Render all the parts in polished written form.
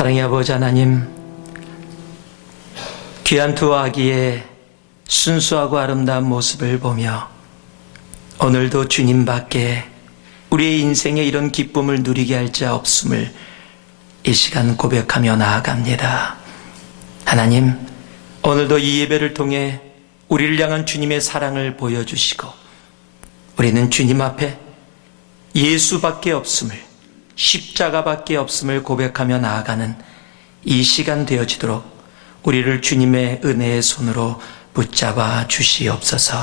사랑의 아버지 하나님, 귀한 두 아기의 순수하고 아름다운 모습을 보며 오늘도 주님밖에 우리의 인생에 이런 기쁨을 누리게 할 자 없음을 이 시간 고백하며 나아갑니다. 하나님, 오늘도 이 예배를 통해 우리를 향한 주님의 사랑을 보여주시고 우리는 주님 앞에 예수밖에 없음을, 십자가밖에 없음을 고백하며 나아가는 이 시간 되어지도록 우리를 주님의 은혜의 손으로 붙잡아 주시옵소서.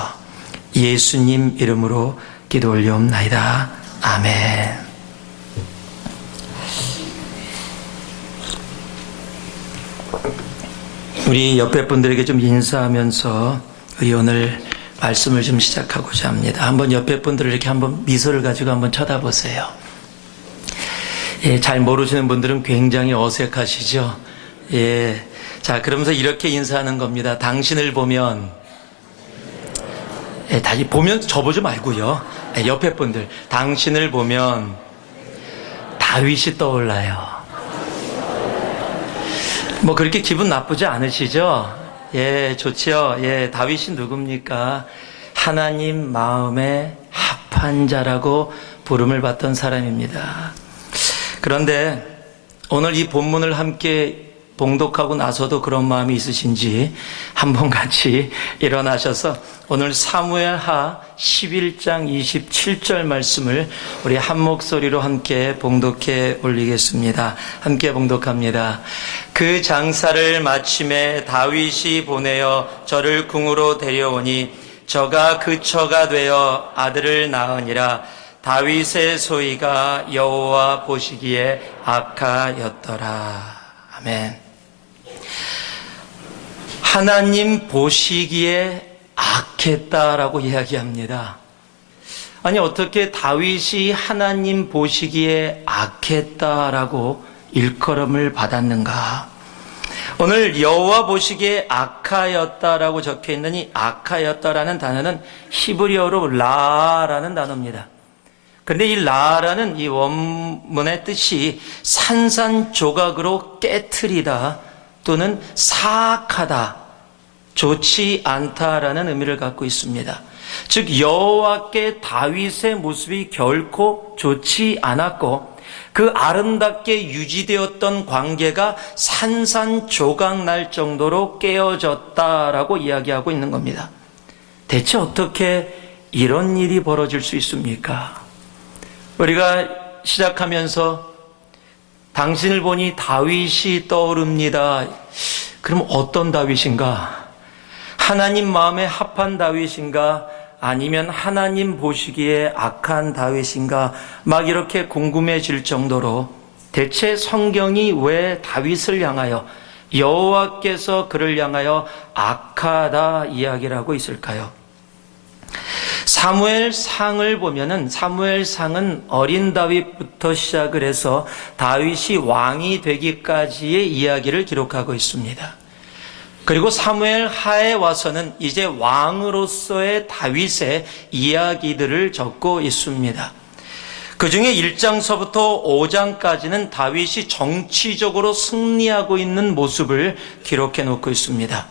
예수님 이름으로 기도 올려옵나이다. 아멘. 우리 옆에 분들에게 좀 인사하면서 우리 오늘 말씀을 좀 시작하고자 합니다. 한번 옆에 분들을 이렇게 한번 미소를 가지고 한번 쳐다보세요. 예, 잘 모르시는 분들은 굉장히 어색하시죠? 예. 자, 그러면서 이렇게 인사하는 겁니다. 당신을 보면, 예, 다시 보면 저보지 말고요. 예, 옆에 분들, 당신을 보면 다윗이 떠올라요. 뭐 그렇게 기분 나쁘지 않으시죠? 예, 좋지요. 예, 다윗이 누굽니까? 하나님 마음에 합한 자라고 부름을 받던 사람입니다. 그런데 오늘 이 본문을 함께 봉독하고 나서도 그런 마음이 있으신지 한번 같이 일어나셔서 오늘 사무엘하 11장 27절 말씀을 우리 한 목소리로 함께 봉독해 올리겠습니다. 함께 봉독합니다. 그 장사를 마침에 다윗이 보내어 저를 궁으로 데려오니 저가 그 처가 되어 아들을 낳으니라. 다윗의 소위가 여호와 보시기에 악하였더라. 아멘. 하나님 보시기에 악했다라고 이야기합니다. 아니, 어떻게 다윗이 하나님 보시기에 악했다라고 일컬음을 받았는가? 오늘 여호와 보시기에 악하였다라고 적혀있는 이 악하였다라는 단어는 히브리어로 라라는 단어입니다. 그런데 이 라라는 이 원문의 뜻이 산산조각으로 깨트리다 또는 사악하다, 좋지 않다라는 의미를 갖고 있습니다. 즉 여호와께 다윗의 모습이 결코 좋지 않았고 그 아름답게 유지되었던 관계가 산산조각 날 정도로 깨어졌다라고 이야기하고 있는 겁니다. 대체 어떻게 이런 일이 벌어질 수 있습니까? 우리가 시작하면서 당신을 보니 다윗이 떠오릅니다. 그럼 어떤 다윗인가? 하나님 마음에 합한 다윗인가? 아니면 하나님 보시기에 악한 다윗인가? 막 이렇게 궁금해질 정도로 대체 성경이 왜 다윗을 향하여, 여호와께서 그를 향하여 악하다 이야기를 하고 있을까요? 사무엘상을 보면은 사무엘상은 어린 다윗부터 시작을 해서 다윗이 왕이 되기까지의 이야기를 기록하고 있습니다. 그리고 사무엘하에 와서는 이제 왕으로서의 다윗의 이야기들을 적고 있습니다. 그 중에 1장서부터 5장까지는 다윗이 정치적으로 승리하고 있는 모습을 기록해 놓고 있습니다.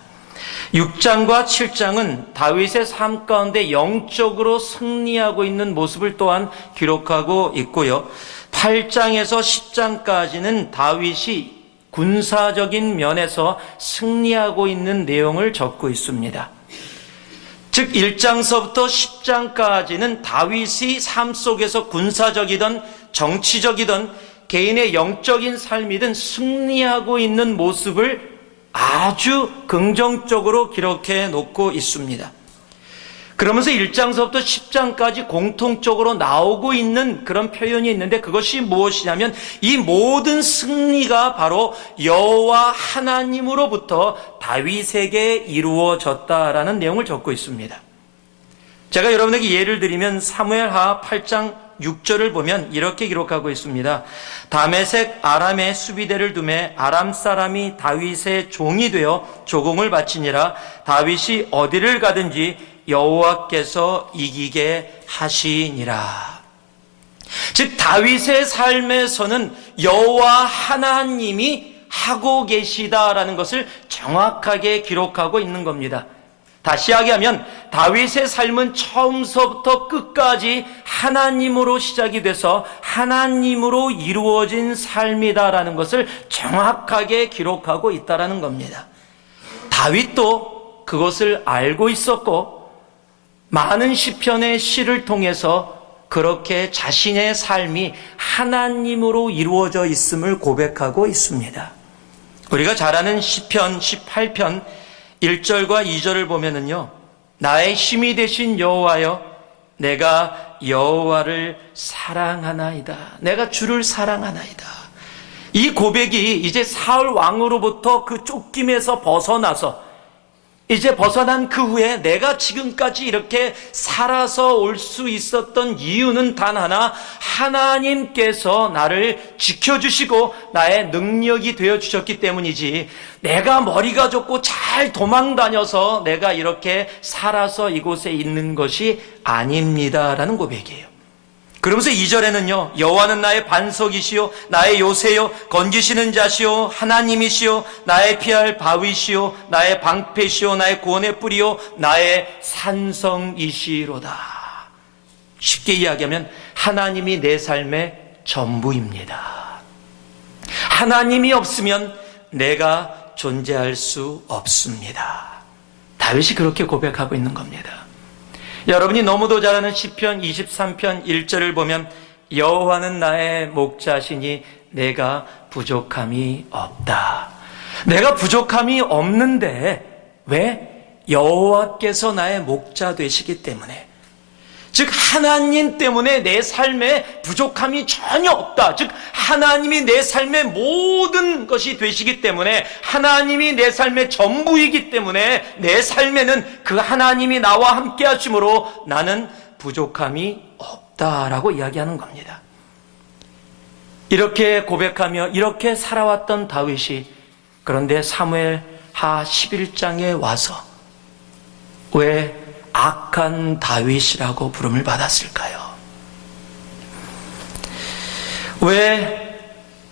6장과 7장은 다윗의 삶 가운데 영적으로 승리하고 있는 모습을 또한 기록하고 있고요. 8장에서 10장까지는 다윗이 군사적인 면에서 승리하고 있는 내용을 적고 있습니다. 즉 1장서부터 10장까지는 다윗이 삶 속에서 군사적이든 정치적이든 개인의 영적인 삶이든 승리하고 있는 모습을 아주 긍정적으로 기록해 놓고 있습니다. 그러면서 1장서부터 10장까지 공통적으로 나오고 있는 그런 표현이 있는데 그것이 무엇이냐면 이 모든 승리가 바로 여호와 하나님으로부터 다윗에게 이루어졌다라는 내용을 적고 있습니다. 제가 여러분에게 예를 드리면 사무엘하 8장 6절을 보면 이렇게 기록하고 있습니다. 다메섹 아람의 수비대를 두매 아람 사람이 다윗의 종이 되어 조공을 바치니라. 다윗이 어디를 가든지 여호와께서 이기게 하시니라. 즉 다윗의 삶에서는 여호와 하나님이 하고 계시다라는 것을 정확하게 기록하고 있는 겁니다. 다시 이야기하면 다윗의 삶은 처음서부터 끝까지 하나님으로 시작이 돼서 하나님으로 이루어진 삶이다라는 것을 정확하게 기록하고 있다라는 겁니다. 다윗도 그것을 알고 있었고 많은 시편의 시를 통해서 그렇게 자신의 삶이 하나님으로 이루어져 있음을 고백하고 있습니다. 우리가 잘 아는 시편 18편 1절과 2절을 보면은요, 나의 힘이 되신 여호와여, 내가 여호와를 사랑하나이다. 내가 주를 사랑하나이다. 이 고백이 이제 사울 왕으로부터 그 쫓김에서 벗어나서 이제 벗어난 그 후에 내가 지금까지 이렇게 살아서 올 수 있었던 이유는 단 하나, 하나님께서 나를 지켜주시고 나의 능력이 되어주셨기 때문이지, 내가 머리가 좋고 잘 도망다녀서 내가 이렇게 살아서 이곳에 있는 것이 아닙니다라는 고백이에요. 그러면서 2절에는요, 여호와는 나의 반석이시요 나의 요새요 건지시는 자시요 하나님이시요 나의 피할 바위시요 나의 방패시요 나의 구원의 뿌리요 나의 산성이시로다. 쉽게 이야기하면 하나님이 내 삶의 전부입니다. 하나님이 없으면 내가 존재할 수 없습니다. 다윗이 그렇게 고백하고 있는 겁니다. 여러분이 너무도 잘 아는 시편 23편 1절을 보면 여호와는 나의 목자시니 내가 부족함이 없다. 내가 부족함이 없는데 왜? 여호와께서 나의 목자 되시기 때문에, 즉 하나님 때문에 내 삶에 부족함이 전혀 없다. 즉 하나님이 내 삶의 모든 것이 되시기 때문에, 하나님이 내 삶의 전부이기 때문에 내 삶에는 그 하나님이 나와 함께 하심으로 나는 부족함이 없다라고 이야기하는 겁니다. 이렇게 고백하며 이렇게 살아왔던 다윗이 그런데 사무엘하 11장에 와서 왜 악한 다윗이라고 부름을 받았을까요? 왜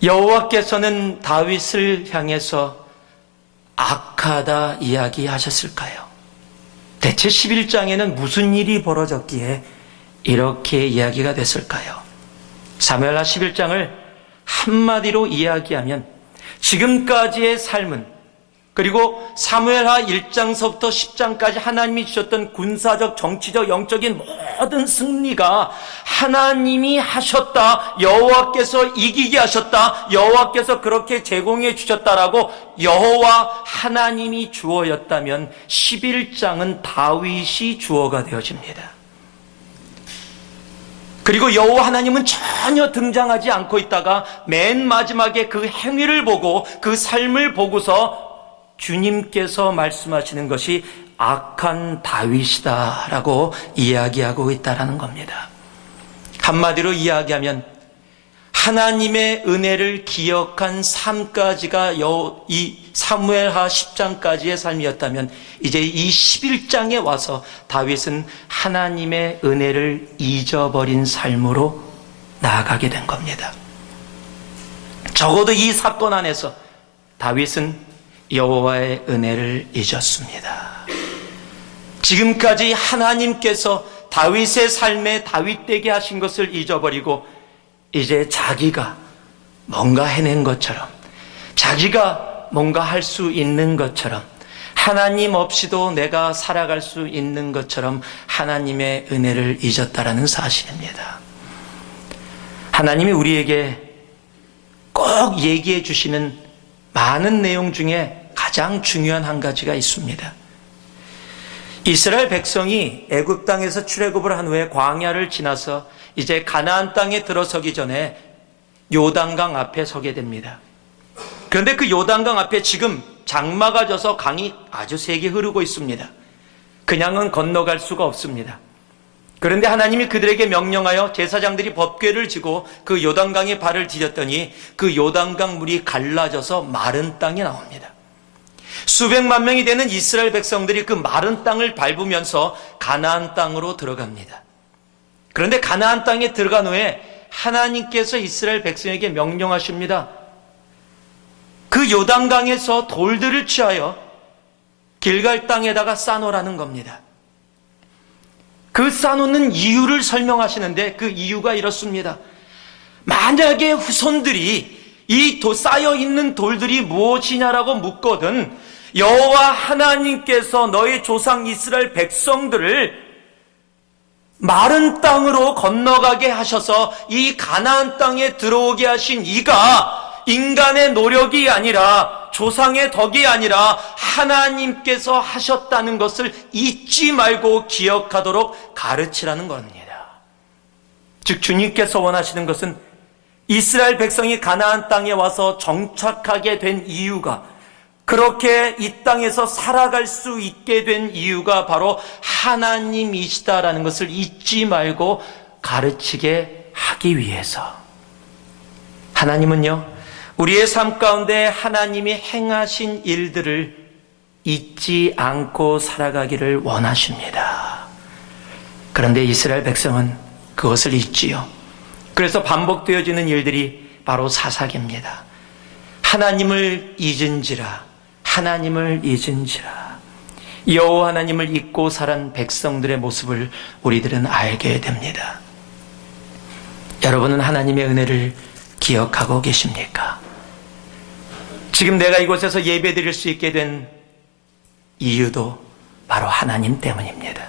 여호와께서는 다윗을 향해서 악하다 이야기하셨을까요? 대체 11장에는 무슨 일이 벌어졌기에 이렇게 이야기가 됐을까요? 사무엘하 11장을 한마디로 이야기하면 지금까지의 삶은, 그리고 사무엘하 1장서부터 10장까지 하나님이 주셨던 군사적, 정치적, 영적인 모든 승리가 하나님이 하셨다, 여호와께서 이기게 하셨다, 여호와께서 그렇게 제공해 주셨다라고 여호와 하나님이 주어였다면 11장은 다윗이 주어가 되어집니다. 그리고 여호와 하나님은 전혀 등장하지 않고 있다가 맨 마지막에 그 행위를 보고 그 삶을 보고서 주님께서 말씀하시는 것이 악한 다윗이다라고 이야기하고 있다라는 겁니다. 한마디로 이야기하면 하나님의 은혜를 기억한 삶까지가 이 사무엘하 10장까지의 삶이었다면, 이제 이 11장에 와서 다윗은 하나님의 은혜를 잊어버린 삶으로 나아가게 된 겁니다. 적어도 이 사건 안에서 다윗은 여호와의 은혜를 잊었습니다. 지금까지 하나님께서 다윗의 삶에 다윗되게 하신 것을 잊어버리고 이제 자기가 뭔가 해낸 것처럼, 자기가 뭔가 할 수 있는 것처럼, 하나님 없이도 내가 살아갈 수 있는 것처럼 하나님의 은혜를 잊었다라는 사실입니다. 하나님이 우리에게 꼭 얘기해 주시는 많은 내용 중에 가장 중요한 한 가지가 있습니다. 이스라엘 백성이 애굽 땅에서 출애굽을 한 후에 광야를 지나서 이제 가나안 땅에 들어서기 전에 요단강 앞에 서게 됩니다. 그런데 그 요단강 앞에 지금 장마가 져서 강이 아주 세게 흐르고 있습니다. 그냥은 건너갈 수가 없습니다. 그런데 하나님이 그들에게 명령하여 제사장들이 법궤를 지고 그 요단강에 발을 디뎠더니 그 요단강 물이 갈라져서 마른 땅이 나옵니다. 수백만 명이 되는 이스라엘 백성들이 그 마른 땅을 밟으면서 가나안 땅으로 들어갑니다. 그런데 가나안 땅에 들어간 후에 하나님께서 이스라엘 백성에게 명령하십니다. 그 요단강에서 돌들을 취하여 길갈 땅에다가 쌓아놓으라는 겁니다. 그 쌓아놓는 이유를 설명하시는데 그 이유가 이렇습니다. 만약에 후손들이 이 쌓여있는 돌들이 무엇이냐라고 묻거든 여호와 하나님께서 너희 조상 이스라엘 백성들을 마른 땅으로 건너가게 하셔서 이 가나안 땅에 들어오게 하신 이가 인간의 노력이 아니라 조상의 덕이 아니라 하나님께서 하셨다는 것을 잊지 말고 기억하도록 가르치라는 겁니다. 즉 주님께서 원하시는 것은 이스라엘 백성이 가나안 땅에 와서 정착하게 된 이유가, 그렇게 이 땅에서 살아갈 수 있게 된 이유가 바로 하나님이시다라는 것을 잊지 말고 가르치게 하기 위해서. 하나님은요, 우리의 삶 가운데 하나님이 행하신 일들을 잊지 않고 살아가기를 원하십니다. 그런데 이스라엘 백성은 그것을 잊지요. 그래서 반복되어지는 일들이 바로 사사기입니다. 하나님을 잊은지라, 하나님을 잊은지라. 여호와 하나님을 잊고 살은 백성들의 모습을 우리들은 알게 됩니다. 여러분은 하나님의 은혜를 기억하고 계십니까? 지금 내가 이곳에서 예배드릴 수 있게 된 이유도 바로 하나님 때문입니다.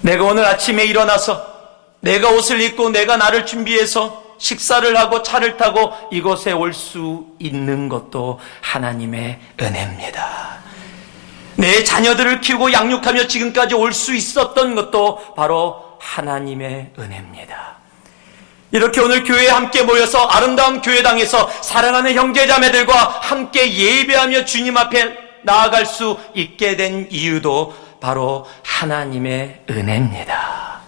내가 오늘 아침에 일어나서 내가 옷을 입고 내가 나를 준비해서 식사를 하고 차를 타고 이곳에 올 수 있는 것도 하나님의 은혜입니다. 내 자녀들을 키우고 양육하며 지금까지 올 수 있었던 것도 바로 하나님의 은혜입니다. 이렇게 오늘 교회에 함께 모여서 아름다운 교회당에서 사랑하는 형제자매들과 함께 예배하며 주님 앞에 나아갈 수 있게 된 이유도 바로 하나님의 은혜입니다.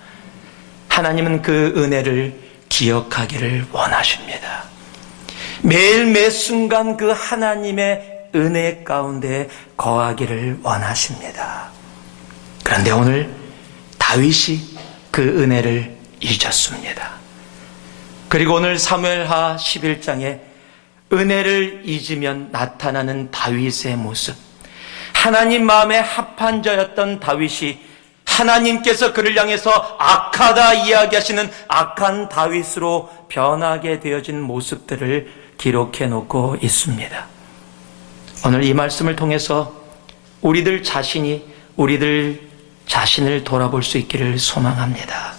하나님은 그 은혜를 기억하기를 원하십니다. 매일 매 순간 그 하나님의 은혜 가운데 거하기를 원하십니다. 그런데 오늘 다윗이 그 은혜를 잊었습니다. 그리고 오늘 사무엘하 11장에 은혜를 잊으면 나타나는 다윗의 모습, 하나님 마음에 합한 자였던 다윗이 하나님께서 그를 향해서 악하다 이야기하시는 악한 다윗으로 변하게 되어진 모습들을 기록해 놓고 있습니다. 오늘 이 말씀을 통해서 우리들 자신을 돌아볼 수 있기를 소망합니다.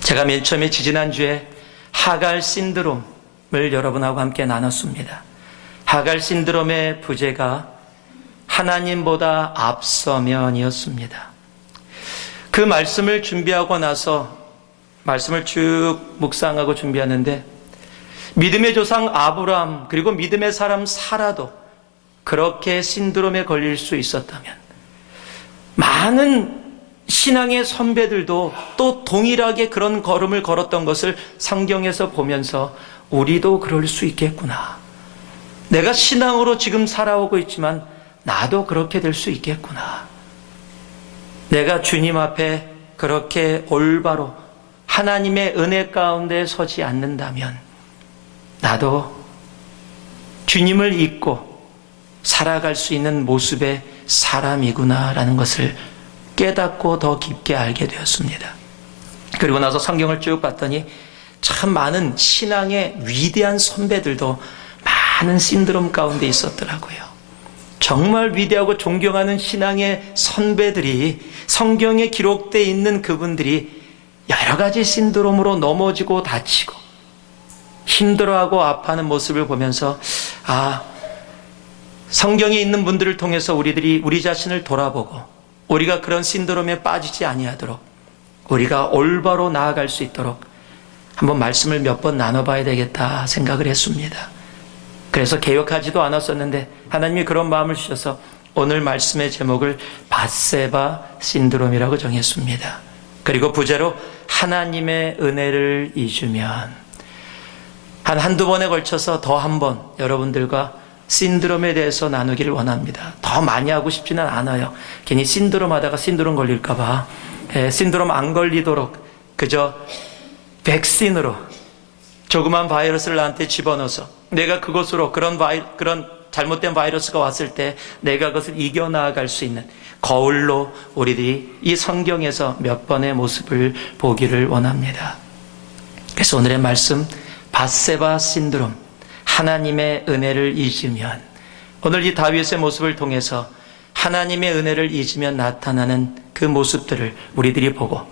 제가 맨 처음에 지지난주에 하갈 신드롬을 여러분하고 함께 나눴습니다. 하갈 신드롬의 부제가 하나님보다 앞서면이었습니다. 그 말씀을 준비하고 나서 말씀을 쭉 묵상하고 준비하는데 믿음의 조상 아브라함 그리고 믿음의 사람 사라도 그렇게 신드롬에 걸릴 수 있었다면 많은 신앙의 선배들도 또 동일하게 그런 걸음을 걸었던 것을 성경에서 보면서 우리도 그럴 수 있겠구나. 내가 신앙으로 지금 살아오고 있지만 나도 그렇게 될 수 있겠구나. 내가 주님 앞에 그렇게 올바로 하나님의 은혜 가운데 서지 않는다면 나도 주님을 잊고 살아갈 수 있는 모습의 사람이구나라는 것을 깨닫고 더 깊게 알게 되었습니다. 그리고 나서 성경을 쭉 봤더니 참 많은 신앙의 위대한 선배들도 많은 신드롬 가운데 있었더라고요. 정말 위대하고 존경하는 신앙의 선배들이 성경에 기록되어 있는 그분들이 여러 가지 신드롬으로 넘어지고 다치고 힘들어하고 아파하는 모습을 보면서 성경에 있는 분들을 통해서 우리들이 우리 자신을 돌아보고 우리가 그런 신드롬에 빠지지 아니하도록 우리가 올바로 나아갈 수 있도록 한번 말씀을 몇 번 나눠봐야 되겠다 생각을 했습니다. 그래서 개혁하지도 않았었는데 하나님이 그런 마음을 주셔서 오늘 말씀의 제목을 밧세바 신드롬이라고 정했습니다. 그리고 부제로 하나님의 은혜를 잊으면 한두 번에 걸쳐서 더 한 번 여러분들과 신드롬에 대해서 나누기를 원합니다. 더 많이 하고 싶지는 않아요. 괜히 신드롬 하다가 신드롬 걸릴까 봐. 신드롬 안 걸리도록 그저 백신으로 조그만 바이러스를 나한테 집어넣어서 내가 그것으로 그런 잘못된 바이러스가 왔을 때 내가 그것을 이겨나갈 수 있는 거울로 우리들이 이 성경에서 몇 번의 모습을 보기를 원합니다. 그래서 오늘의 말씀, 밧세바 신드롬, 하나님의 은혜를 잊으면, 오늘 이 다윗의 모습을 통해서 하나님의 은혜를 잊으면 나타나는 그 모습들을 우리들이 보고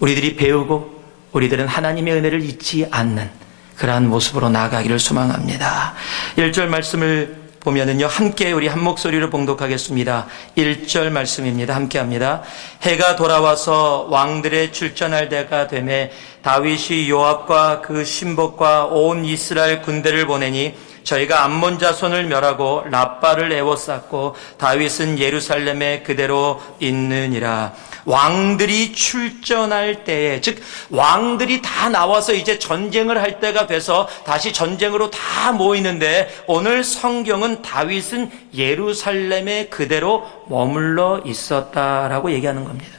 우리들이 배우고 우리들은 하나님의 은혜를 잊지 않는 그러한 모습으로 나아가기를 소망합니다. 1절 말씀을 보면은요, 함께 우리 한 목소리로 봉독하겠습니다. 1절 말씀입니다. 함께 합니다. 해가 돌아와서 왕들의 출전할 때가 되매 다윗이 요압과 그 신복과 온 이스라엘 군대를 보내니 저희가 암몬 자손을 멸하고 라빠를 에워쌌고 다윗은 예루살렘에 그대로 있느니라. 왕들이 출전할 때에, 즉 왕들이 다 나와서 이제 전쟁을 할 때가 돼서 다시 전쟁으로 다 모이는데, 오늘 성경은 다윗은 예루살렘에 그대로 머물러 있었다라고 얘기하는 겁니다.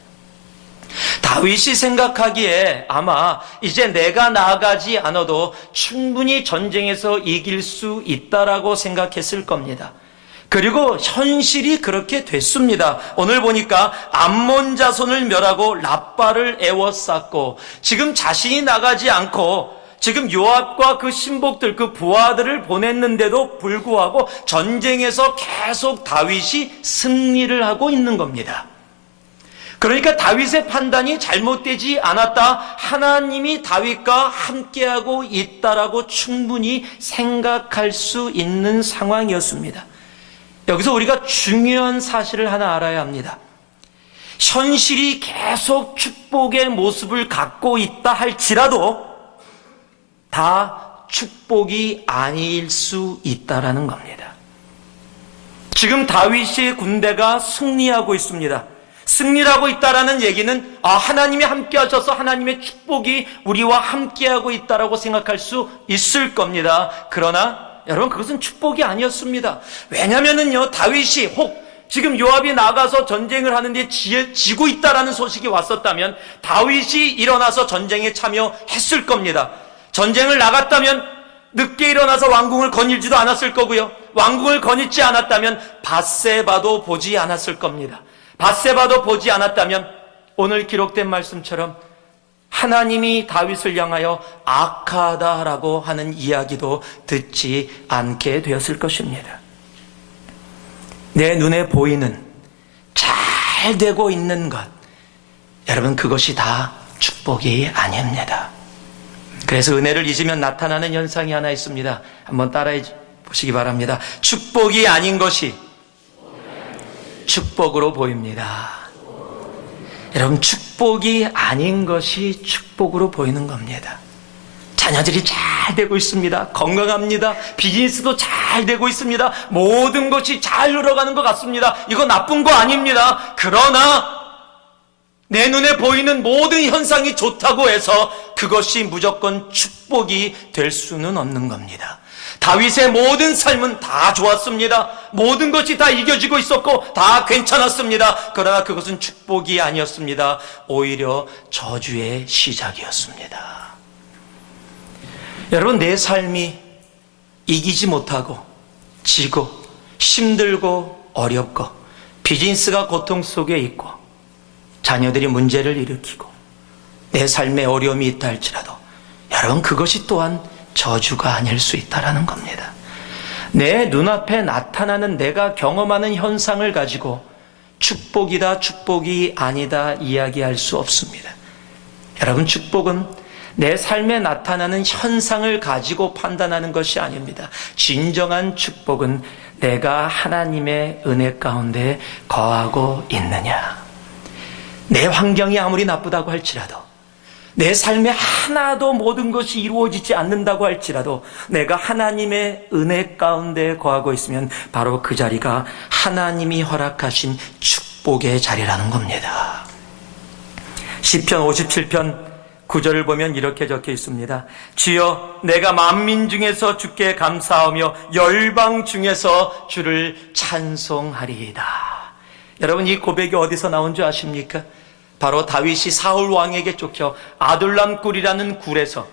다윗이 생각하기에 아마 이제 내가 나아가지 않아도 충분히 전쟁에서 이길 수 있다라고 생각했을 겁니다. 그리고 현실이 그렇게 됐습니다. 오늘 보니까 암몬 자손을 멸하고 라빠를 에워쌌고, 지금 자신이 나가지 않고 지금 요압과 그 신복들, 그 부하들을 보냈는데도 불구하고 전쟁에서 계속 다윗이 승리를 하고 있는 겁니다. 그러니까 다윗의 판단이 잘못되지 않았다, 하나님이 다윗과 함께하고 있다라고 충분히 생각할 수 있는 상황이었습니다. 여기서 우리가 중요한 사실을 하나 알아야 합니다. 현실이 계속 축복의 모습을 갖고 있다 할지라도 다 축복이 아닐 수 있다라는 겁니다. 지금 다윗의 군대가 승리하고 있습니다. 승리하고 있다라는 얘기는 하나님이 함께 하셔서 하나님의 축복이 우리와 함께하고 있다라고 생각할 수 있을 겁니다. 그러나 여러분, 그것은 축복이 아니었습니다. 왜냐면은요, 다윗이 혹 지금 요압이 나가서 전쟁을 하는데 지고 있다라는 소식이 왔었다면 다윗이 일어나서 전쟁에 참여했을 겁니다. 전쟁을 나갔다면 늦게 일어나서 왕궁을 거닐지도 않았을 거고요, 왕궁을 거닐지 않았다면 밧세바도 보지 않았을 겁니다. 밧세바도 보지 않았다면 오늘 기록된 말씀처럼 하나님이 다윗을 향하여 악하다라고 하는 이야기도 듣지 않게 되었을 것입니다. 내 눈에 보이는 잘 되고 있는 것, 여러분, 그것이 다 축복이 아닙니다. 그래서 은혜를 잊으면 나타나는 현상이 하나 있습니다. 한번 따라해 보시기 바랍니다. 축복이 아닌 것이 축복으로 보입니다. 여러분, 축복이 아닌 것이 축복으로 보이는 겁니다. 자녀들이 잘 되고 있습니다. 건강합니다. 비즈니스도 잘 되고 있습니다. 모든 것이 잘 흘러가는 것 같습니다. 이거 나쁜 거 아닙니다. 그러나 내 눈에 보이는 모든 현상이 좋다고 해서 그것이 무조건 축복이 될 수는 없는 겁니다. 다윗의 모든 삶은 다 좋았습니다. 모든 것이 다 이겨지고 있었고 다 괜찮았습니다. 그러나 그것은 축복이 아니었습니다. 오히려 저주의 시작이었습니다. 여러분, 내 삶이 이기지 못하고 지고 힘들고 어렵고 비즈니스가 고통 속에 있고 자녀들이 문제를 일으키고 내 삶에 어려움이 있다 할지라도 여러분, 그것이 또한 저주가 아닐 수 있다라는 겁니다. 내 눈앞에 나타나는 내가 경험하는 현상을 가지고 축복이다, 축복이 아니다 이야기할 수 없습니다. 여러분, 축복은 내 삶에 나타나는 현상을 가지고 판단하는 것이 아닙니다. 진정한 축복은 내가 하나님의 은혜 가운데 거하고 있느냐. 내 환경이 아무리 나쁘다고 할지라도, 내 삶에 하나도 모든 것이 이루어지지 않는다고 할지라도 내가 하나님의 은혜 가운데 거하고 있으면 바로 그 자리가 하나님이 허락하신 축복의 자리라는 겁니다. 시편 57편 9절을 보면 이렇게 적혀 있습니다. 주여, 내가 만민 중에서 주께 감사하며 열방 중에서 주를 찬송하리이다. 여러분, 이 고백이 어디서 나온 줄 아십니까? 바로 다윗이 사울 왕에게 쫓겨 아둘람 굴이라는 굴에서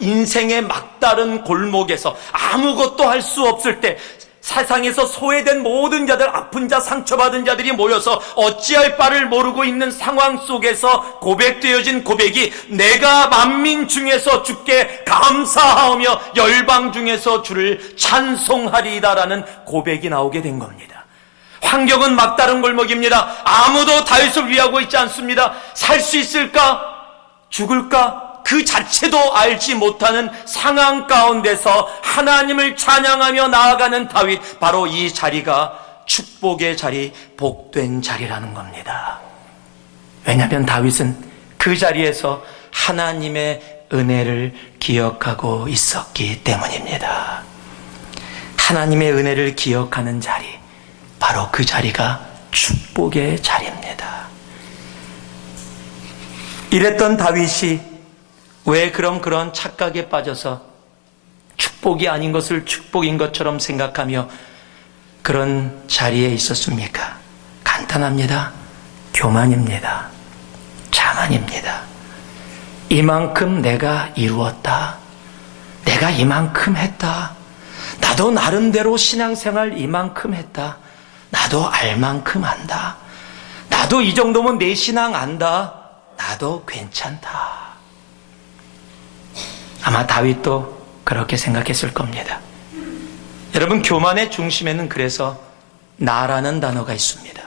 인생의 막다른 골목에서 아무것도 할 수 없을 때 세상에서 소외된 모든 자들, 아픈 자, 상처받은 자들이 모여서 어찌할 바를 모르고 있는 상황 속에서 고백되어진 고백이 내가 만민 중에서 주께 감사하며 열방 중에서 주를 찬송하리이다라는 고백이 나오게 된 겁니다. 환경은 막다른 골목입니다. 아무도 다윗을 위하고 있지 않습니다. 살 수 있을까? 죽을까? 그 자체도 알지 못하는 상황 가운데서 하나님을 찬양하며 나아가는 다윗, 바로 이 자리가 축복의 자리, 복된 자리라는 겁니다. 왜냐하면 다윗은 그 자리에서 하나님의 은혜를 기억하고 있었기 때문입니다. 하나님의 은혜를 기억하는 자리, 바로 그 자리가 축복의 자리입니다. 이랬던 다윗이 왜 그런 착각에 빠져서 축복이 아닌 것을 축복인 것처럼 생각하며 그런 자리에 있었습니까? 간단합니다. 교만입니다. 자만입니다. 이만큼 내가 이루었다. 내가 이만큼 했다. 나도 나름대로 신앙생활 이만큼 했다. 나도 알 만큼 안다. 나도 이 정도면 내 신앙 안다. 나도 괜찮다. 아마 다윗도 그렇게 생각했을 겁니다. 여러분, 교만의 중심에는 그래서 나라는 단어가 있습니다.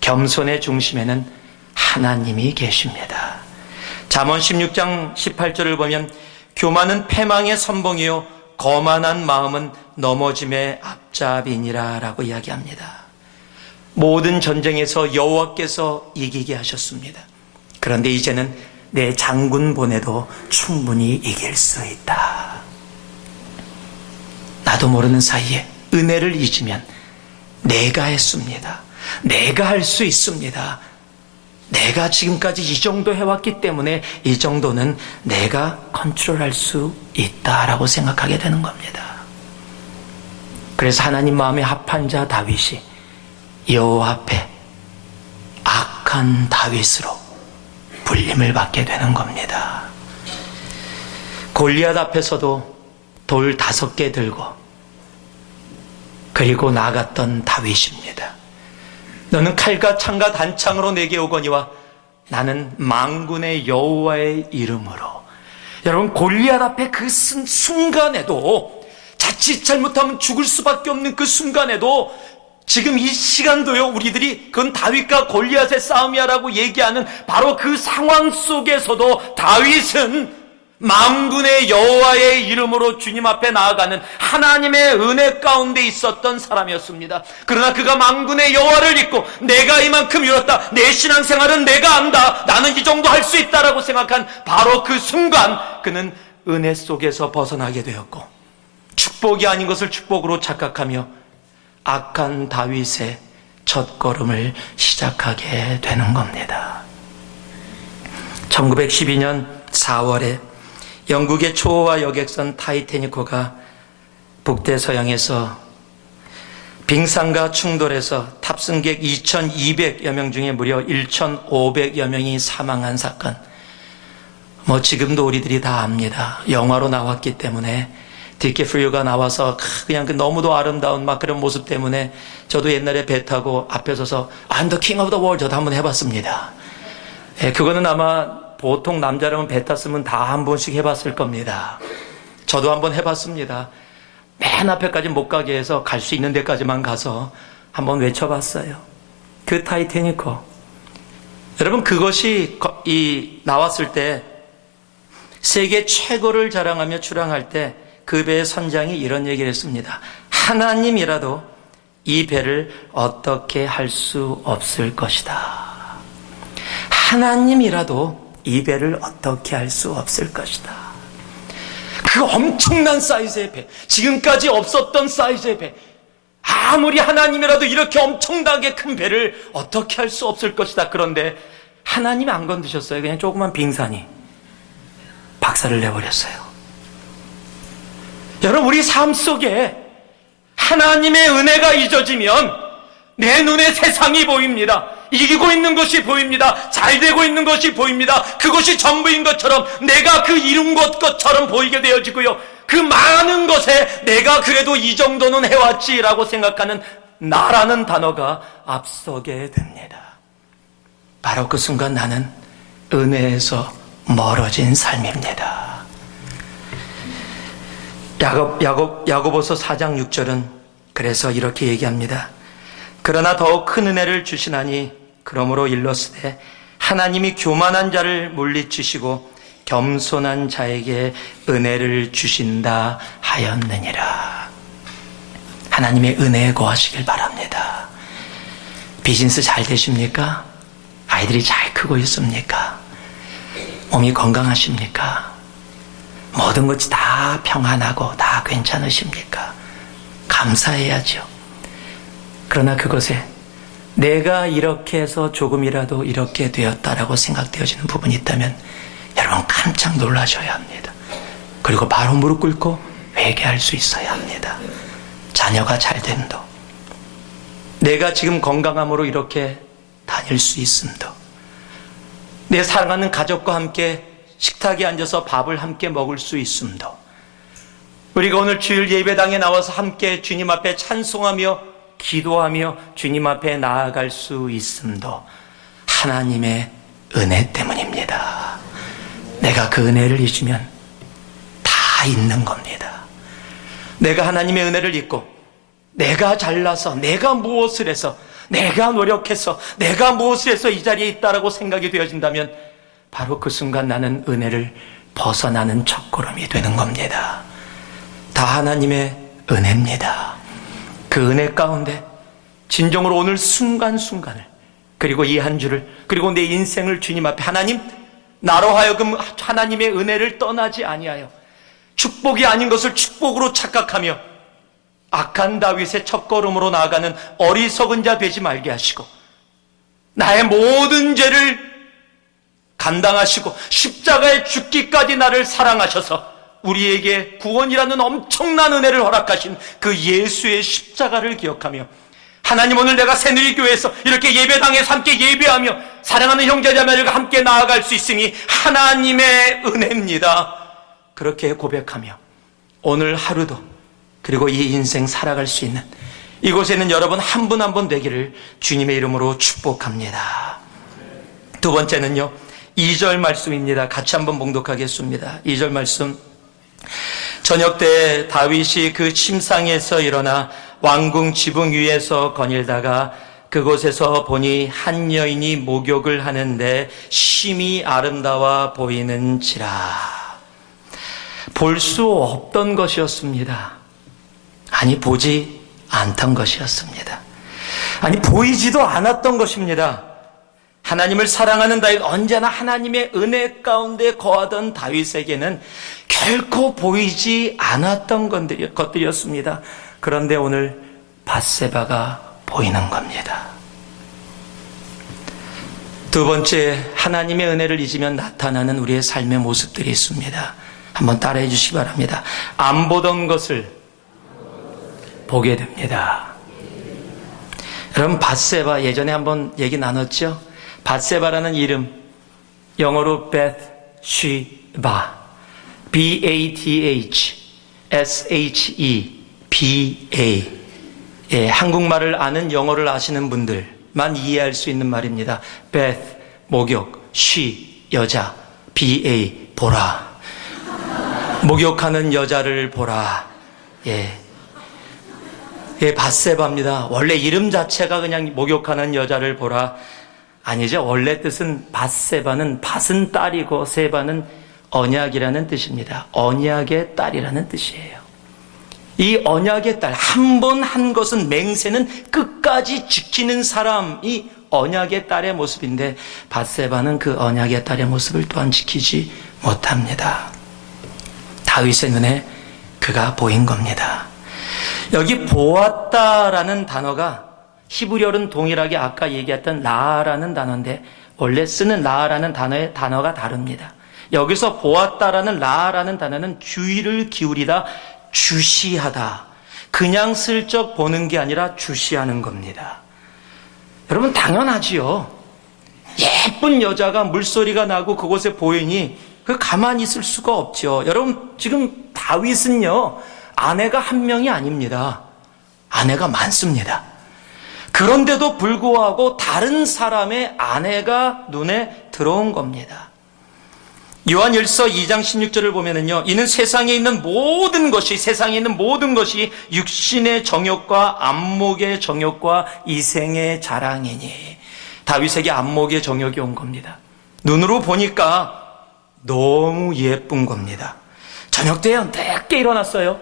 겸손의 중심에는 하나님이 계십니다. 잠언 16장 18절을 보면 교만은 패망의 선봉이요 거만한 마음은 넘어짐의 앞잡이니라 라고 이야기합니다. 모든 전쟁에서 여호와께서 이기게 하셨습니다. 그런데 이제는 내 장군 보내도 충분히 이길 수 있다. 나도 모르는 사이에 은혜를 잊으면 내가 했습니다. 내가 할 수 있습니다. 내가 지금까지 이 정도 해왔기 때문에 이 정도는 내가 컨트롤할 수 있다라고 생각하게 되는 겁니다. 그래서 하나님 마음에 합한 자 다윗이 여호와 앞에 악한 다윗으로 불림을 받게 되는 겁니다. 골리앗 앞에서도 돌 5개 들고 그리고 나갔던 다윗입니다. 너는 칼과 창과 단창으로 내게 오거니와 나는 만군의 여호와의 이름으로. 여러분, 골리앗 앞에 그 순간에도, 자칫 잘못하면 죽을 수밖에 없는 그 순간에도, 지금 이 시간도요, 우리들이 그건 다윗과 골리앗의 싸움이야라고 얘기하는 바로 그 상황 속에서도 다윗은 만군의 여호와의 이름으로 주님 앞에 나아가는 하나님의 은혜 가운데 있었던 사람이었습니다. 그러나 그가 만군의 여호와를 잊고 내가 이만큼 이뤘다, 내 신앙생활은 내가 안다, 나는 이 정도 할 수 있다라고 생각한 바로 그 순간 그는 은혜 속에서 벗어나게 되었고 축복이 아닌 것을 축복으로 착각하며 악한 다윗의 첫걸음을 시작하게 되는 겁니다. 1912년 4월에 영국의 초호화 여객선 타이타닉호가 북대서양에서 빙산과 충돌해서 탑승객 2,200여 명 중에 무려 1,500여 명이 사망한 사건. 지금도 우리들이 다 압니다. 영화로 나왔기 때문에 디캐프리오가 나와서 그냥 너무도 아름다운 그런 모습 때문에 저도 옛날에 배 타고 앞에 서서 I'm the king of the world 저도 한번 해봤습니다. 그거는 아마 보통 남자라면 배 탔으면 다 한 번씩 해봤을 겁니다. 저도 한번 해봤습니다. 맨 앞에까지 못 가게 해서 갈 수 있는 데까지만 가서 한번 외쳐봤어요. 그 타이타닉호. 여러분, 그것이 나왔을 때 세계 최고를 자랑하며 출항할 때 그 배의 선장이 이런 얘기를 했습니다. 하나님이라도 이 배를 어떻게 할 수 없을 것이다. 하나님이라도 이 배를 어떻게 할 수 없을 것이다. 그 엄청난 사이즈의 배, 지금까지 없었던 사이즈의 배, 아무리 하나님이라도 이렇게 엄청나게 큰 배를 어떻게 할 수 없을 것이다. 그런데 하나님이 안 건드셨어요. 그냥 조그만 빙산이 박살을 내버렸어요. 여러분, 우리 삶 속에 하나님의 은혜가 잊어지면 내 눈에 세상이 보입니다. 이기고 있는 것이 보입니다. 잘 되고 있는 것이 보입니다. 그것이 전부인 것처럼, 내가 그 이룬 것처럼 보이게 되어지고요. 그 많은 것에 내가 그래도 이 정도는 해왔지라고 생각하는 나라는 단어가 앞서게 됩니다. 바로 그 순간 나는 은혜에서 멀어진 삶입니다. 야고보서 4장 6절은 그래서 이렇게 얘기합니다. 그러나 더욱 큰 은혜를 주시나니 그러므로 일렀으되 하나님이 교만한 자를 물리치시고 겸손한 자에게 은혜를 주신다 하였느니라. 하나님의 은혜에 거하시길 바랍니다. 비즈니스 잘 되십니까? 아이들이 잘 크고 있습니까? 몸이 건강하십니까? 모든 것이 다 평안하고 다 괜찮으십니까? 감사해야죠. 그러나 그것에 내가 이렇게 해서 조금이라도 이렇게 되었다라고 생각되어지는 부분이 있다면 여러분 깜짝 놀라셔야 합니다. 그리고 바로 무릎 꿇고 회개할 수 있어야 합니다. 자녀가 잘 됨도, 내가 지금 건강함으로 이렇게 다닐 수 있음도, 내 사랑하는 가족과 함께 식탁에 앉아서 밥을 함께 먹을 수 있음도, 우리가 오늘 주일 예배당에 나와서 함께 주님 앞에 찬송하며 기도하며 주님 앞에 나아갈 수 있음도 하나님의 은혜 때문입니다. 내가 그 은혜를 잊으면 다 잊는 겁니다. 내가 하나님의 은혜를 잊고 내가 잘나서, 내가 무엇을 해서, 내가 노력해서, 내가 무엇을 해서 이 자리에 있다라고 생각이 되어진다면 바로 그 순간 나는 은혜를 벗어나는 첫걸음이 되는 겁니다. 다 하나님의 은혜입니다. 그 은혜 가운데 진정으로 오늘 순간순간을, 그리고 이 한 주를, 그리고 내 인생을 주님 앞에, 하나님, 나로 하여금 하나님의 은혜를 떠나지 아니하여 축복이 아닌 것을 축복으로 착각하며 악한 다윗의 첫걸음으로 나아가는 어리석은 자 되지 말게 하시고, 나의 모든 죄를 감당하시고 십자가에 죽기까지 나를 사랑하셔서 우리에게 구원이라는 엄청난 은혜를 허락하신 그 예수의 십자가를 기억하며, 하나님, 오늘 내가 새누리교회에서 이렇게 예배당에서 함께 예배하며 사랑하는 형제자매들과 함께 나아갈 수 있으니 하나님의 은혜입니다. 그렇게 고백하며 오늘 하루도, 그리고 이 인생 살아갈 수 있는 이곳에는 여러분 한 분 한 분 되기를 주님의 이름으로 축복합니다. 두 번째는요, 2절 말씀입니다. 같이 한번 봉독하겠습니다. 2절 말씀. 저녁 때 다윗이 그 침상에서 일어나 왕궁 지붕 위에서 거닐다가 그곳에서 보니 한 여인이 목욕을 하는데 심히 아름다워 보이는지라. 볼 수 없던 것이었습니다. 아니, 보지 않던 것이었습니다. 아니, 보이지도 않았던 것입니다. 하나님을 사랑하는 다윗, 언제나 하나님의 은혜 가운데 거하던 다윗에게는 결코 보이지 않았던 것들이었습니다. 그런데 오늘 밧세바가 보이는 겁니다. 두 번째, 하나님의 은혜를 잊으면 나타나는 우리의 삶의 모습들이 있습니다. 한번 따라해 주시기 바랍니다. 안 보던 것을 보게 됩니다. 여러분, 밧세바 예전에 한번 얘기 나눴죠? 밧세바라는 이름, 영어로 Bathsheba, B-A-T-H-S-H-E-B-A. 예, 한국말을 아는, 영어를 아시는 분들만 이해할 수 있는 말입니다. Bath, 목욕, she, 여자, B-A, 보라. 목욕하는 여자를 보라. 예. 예, 밧세바입니다. 원래 이름 자체가 그냥 목욕하는 여자를 보라 아니죠. 원래 뜻은 밧세바는, 밧은 딸이고 세바는 언약이라는 뜻입니다. 언약의 딸이라는 뜻이에요. 이 언약의 딸, 한 번 한 것은 맹세는 끝까지 지키는 사람이 언약의 딸의 모습인데, 밧세바는 그 언약의 딸의 모습을 또한 지키지 못합니다. 다윗의 눈에 그가 보인 겁니다. 여기 보았다라는 단어가 히브리어는 동일하게 아까 얘기했던 라라는 단어인데, 원래 쓰는 라라는 단어의 단어가 다릅니다. 여기서 보았다라는 라라는 단어는 주의를 기울이다, 주시하다, 그냥 슬쩍 보는 게 아니라 주시하는 겁니다. 여러분 당연하지요. 예쁜 여자가 물소리가 나고 그곳에 보이니 그 가만히 있을 수가 없죠. 여러분 지금 다윗은요 아내가 한 명이 아닙니다. 아내가 많습니다. 그런데도 불구하고 다른 사람의 아내가 눈에 들어온 겁니다. 요한일서 2장 16절을 보면은요, 이는 세상에 있는 모든 것이 육신의 정욕과 안목의 정욕과 이생의 자랑이니. 다윗에게 안목의 정욕이 온 겁니다. 눈으로 보니까 너무 예쁜 겁니다. 저녁 때에 늦게 일어났어요.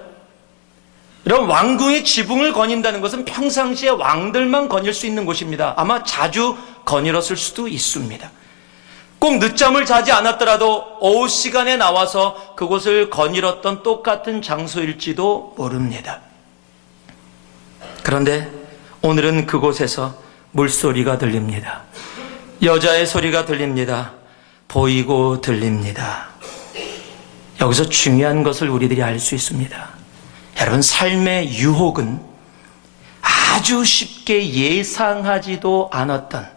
여러분, 왕궁의 지붕을 거닌다는 것은 평상시에 왕들만 거닐 수 있는 곳입니다. 아마 자주 거닐었을 수도 있습니다. 꼭 늦잠을 자지 않았더라도 오후 시간에 나와서 그곳을 거닐었던 똑같은 장소일지도 모릅니다. 그런데 오늘은 그곳에서 물소리가 들립니다. 여자의 소리가 들립니다. 보이고 들립니다. 여기서 중요한 것을 우리들이 알 수 있습니다. 여러분, 삶의 유혹은 아주 쉽게 예상하지도 않았던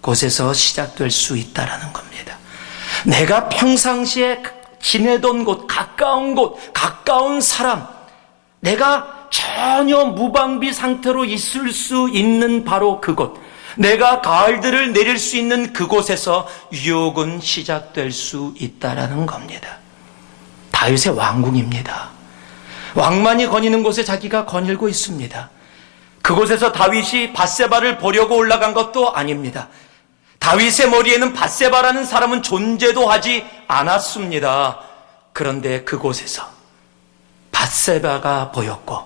곳에서 시작될 수 있다는 겁니다. 내가 평상시에 지내던 곳, 가까운 사람, 내가 전혀 무방비 상태로 있을 수 있는 바로 그곳, 내가 가을들을 내릴 수 있는 그곳에서 유혹은 시작될 수 있다는 겁니다. 다윗의 왕궁입니다. 왕만이 거니는 곳에 자기가 거닐고 있습니다. 그곳에서 다윗이 밧세바를 보려고 올라간 것도 아닙니다. 다윗의 머리에는 밧세바라는 사람은 존재도 하지 않았습니다. 그런데 그곳에서 밧세바가 보였고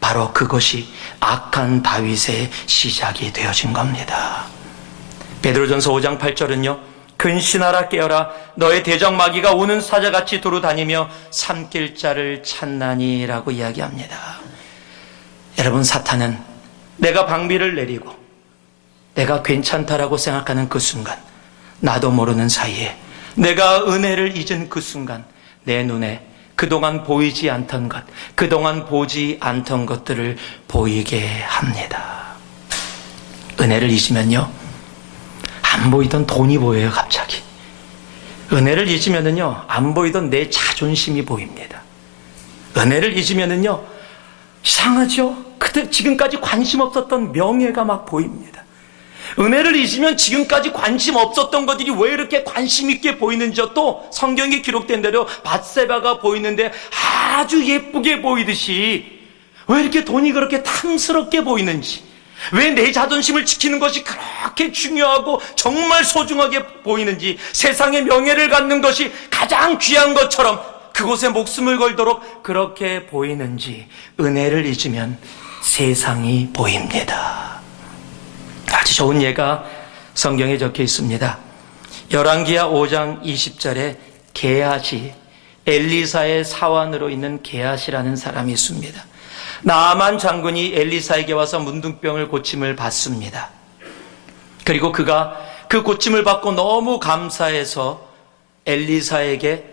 바로 그것이 악한 다윗의 시작이 되어진 겁니다. 베드로전서 5장 8절은요. 근신하라 깨어라 너의 대적 마귀가 우는 사자같이 두루 다니며 삼킬 자를 찾나니 라고 이야기합니다. 여러분, 사탄은 내가 방비를 내리고 내가 괜찮다라고 생각하는 그 순간, 나도 모르는 사이에 내가 은혜를 잊은 그 순간 내 눈에 그동안 보이지 않던 것, 그동안 보지 않던 것들을 보이게 합니다. 은혜를 잊으면요, 안 보이던 돈이 보여요, 갑자기. 은혜를 잊으면은요, 안 보이던 내 자존심이 보입니다. 은혜를 잊으면은요, 이상하죠? 그때 지금까지 관심 없었던 명예가 막 보입니다. 은혜를 잊으면 지금까지 관심 없었던 것들이 왜 이렇게 관심 있게 보이는지, 또 성경에 기록된 대로 밧세바가 보이는데 아주 예쁘게 보이듯이 왜 이렇게 돈이 그렇게 탐스럽게 보이는지, 왜 내 자존심을 지키는 것이 그렇게 중요하고 정말 소중하게 보이는지, 세상의 명예를 갖는 것이 가장 귀한 것처럼 그곳에 목숨을 걸도록 그렇게 보이는지, 은혜를 잊으면 세상이 보입니다. 아주 좋은 예가 성경에 적혀 있습니다. 열왕기하 5장 20절에 게하시, 엘리사의 사환으로 있는 게하시라는 사람이 있습니다. 나아만 장군이 엘리사에게 와서 문둥병을 고침을 받습니다. 그리고 그가 그 고침을 받고 너무 감사해서 엘리사에게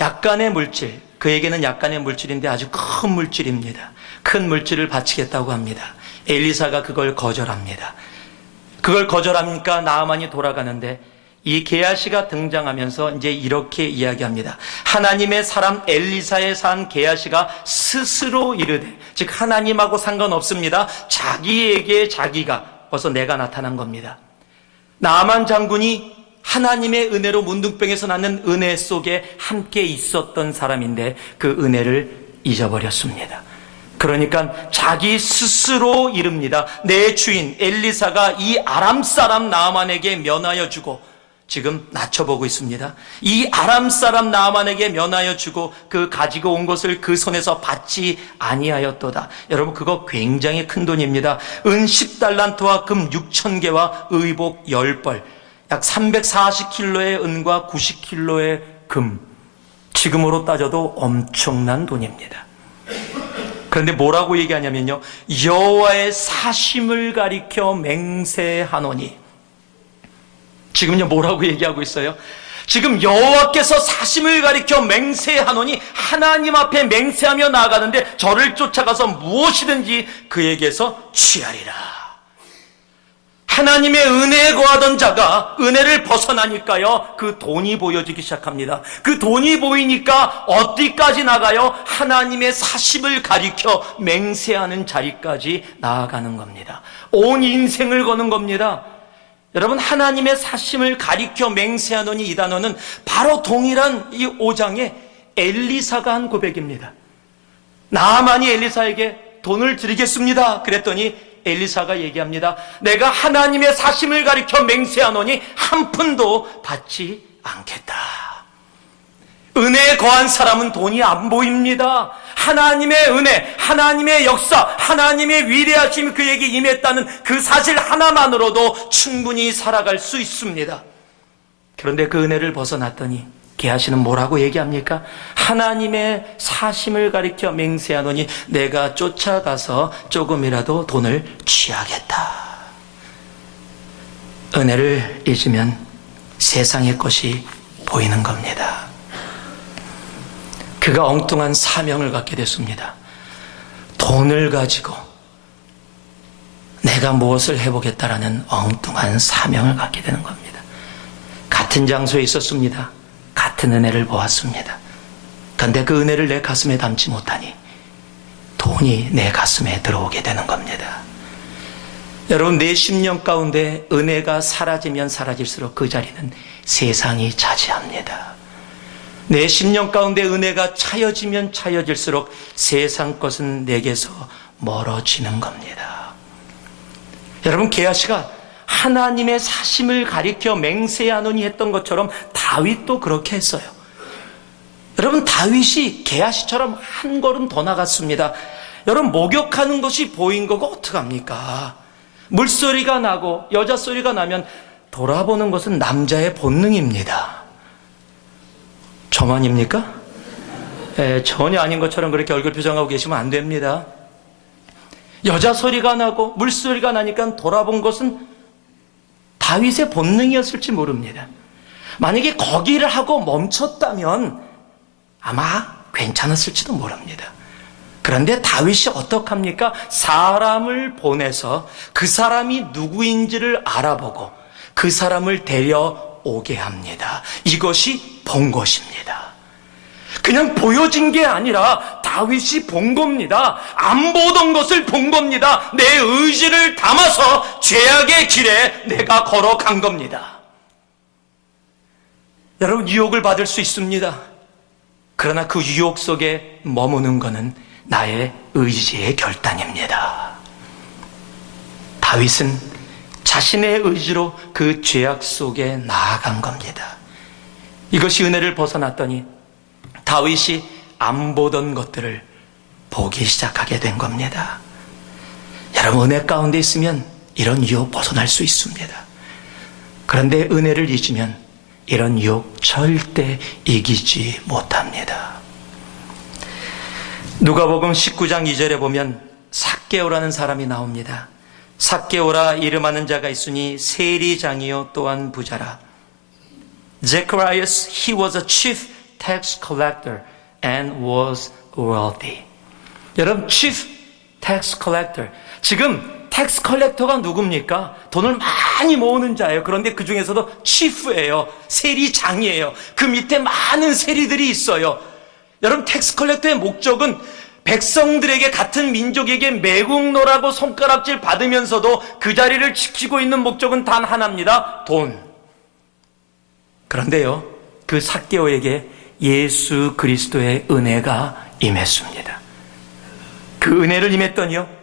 약간의 물질, 그에게는 약간의 물질인데 아주 큰 물질입니다. 큰 물질을 바치겠다고 합니다. 엘리사가 그걸 거절합니다. 그걸 거절하니까 나아만이 돌아가는데, 이 게하시가 등장하면서 이제 이렇게 이야기합니다. 하나님의 사람 엘리사에 산 게하시가 스스로 이르되, 즉 하나님하고 상관없습니다. 자기에게 자기가, 벌써 내가 나타난 겁니다. 나아만 장군이 하나님의 은혜로 문둥병에서 낳는 은혜 속에 함께 있었던 사람인데 그 은혜를 잊어버렸습니다. 그러니까 자기 스스로 이릅니다. 내 주인 엘리사가 이 아람 사람 나아만에게 면하여 주고, 지금 낮춰보고 있습니다. 이 아람 사람 나아만에게 면하여 주고 그 가지고 온 것을 그 손에서 받지 아니하였도다. 여러분, 그거 굉장히 큰 돈입니다. 은 10달란트와 금 6,000개와 의복 10벌, 약 340킬로의 은과 90킬로의 금, 지금으로 따져도 엄청난 돈입니다. 그런데 뭐라고 얘기하냐면요, 여호와의 사심을 가리켜 맹세하노니. 지금요, 뭐라고 얘기하고 있어요? 지금 여호와께서 사심을 가리켜 맹세하노니, 하나님 앞에 맹세하며 나아가는데 저를 쫓아가서 무엇이든지 그에게서 취하리라. 하나님의 은혜에 거하던 자가 은혜를 벗어나니까요, 그 돈이 보여지기 시작합니다. 그 돈이 보이니까 어디까지 나가요? 하나님의 사심을 가리켜 맹세하는 자리까지 나아가는 겁니다. 온 인생을 거는 겁니다. 여러분, 하나님의 사심을 가리켜 맹세하노니, 이 단어는 바로 동일한 이 5장에 엘리사가 한 고백입니다. 나아만이 엘리사에게 돈을 드리겠습니다 그랬더니 엘리사가 얘기합니다. 내가 하나님의 사심을 가리켜 맹세하노니 한 푼도 받지 않겠다. 은혜에 거한 사람은 돈이 안 보입니다. 하나님의 은혜, 하나님의 역사, 하나님의 위대하심이 그에게 임했다는 그 사실 하나만으로도 충분히 살아갈 수 있습니다. 그런데 그 은혜를 벗어났더니 게하시는 뭐라고 얘기합니까? 하나님의 사심을 가리켜 맹세하노니 내가 쫓아가서 조금이라도 돈을 취하겠다. 은혜를 잊으면 세상의 것이 보이는 겁니다. 그가 엉뚱한 사명을 갖게 됐습니다. 돈을 가지고 내가 무엇을 해보겠다라는 엉뚱한 사명을 갖게 되는 겁니다. 같은 장소에 있었습니다. 같은 은혜를 보았습니다. 그런데 그 은혜를 내 가슴에 담지 못하니 돈이 내 가슴에 들어오게 되는 겁니다. 여러분, 내 심령 가운데 은혜가 사라지면 사라질수록 그 자리는 세상이 차지합니다. 내 심령 가운데 은혜가 차여지면 차여질수록 세상 것은 내게서 멀어지는 겁니다. 여러분, 게하시가 하나님의 사심을 가리켜 맹세하노니 했던 것처럼 다윗도 그렇게 했어요. 여러분, 다윗이 게하시처럼 한 걸음 더 나갔습니다. 여러분, 목욕하는 것이 보인 거고 어떡합니까? 물소리가 나고 여자 소리가 나면 돌아보는 것은 남자의 본능입니다. 저만입니까? 전혀 아닌 것처럼 그렇게 얼굴 표정하고 계시면 안 됩니다. 여자 소리가 나고 물소리가 나니까 돌아본 것은 다윗의 본능이었을지 모릅니다. 만약에 거기를 하고 멈췄다면 아마 괜찮았을지도 모릅니다. 그런데 다윗이 어떡합니까? 사람을 보내서 그 사람이 누구인지를 알아보고 그 사람을 데려오게 합니다. 이것이 본 것입니다. 그냥 보여진 게 아니라 다윗이 본 겁니다. 안 보던 것을 본 겁니다. 내 의지를 담아서 죄악의 길에 내가 걸어간 겁니다. 여러분, 유혹을 받을 수 있습니다. 그러나 그 유혹 속에 머무는 것은 나의 의지의 결단입니다. 다윗은 자신의 의지로 그 죄악 속에 나아간 겁니다. 이것이 은혜를 벗어났더니 다윗이 안 보던 것들을 보기 시작하게 된 겁니다. 여러분, 은혜 가운데 있으면 이런 유혹 벗어날 수 있습니다. 그런데 은혜를 잊으면 이런 유혹 절대 이기지 못합니다. 누가복음 19장 2절에 보면 삭개오라는 사람이 나옵니다. 삭개오라 이름하는 자가 있으니 세리장이요 또한 부자라. Zacharias, he was a chief tax collector and was wealthy. 여러분, chief tax collector. 지금 텍스 컬렉터가 누굽니까? 돈을 많이 모으는 자예요. 그런데 그 중에서도 chief예요. 세리장이에요. 그 밑에 많은 세리들이 있어요. 여러분, 텍스 컬렉터의 목적은 백성들에게, 같은 민족에게 매국노라고 손가락질 받으면서도 그 자리를 지키고 있는 목적은 단 하나입니다. 돈. 그런데요, 그 삭개오에게 예수 그리스도의 은혜가 임했습니다. 그 은혜를 임했더니요,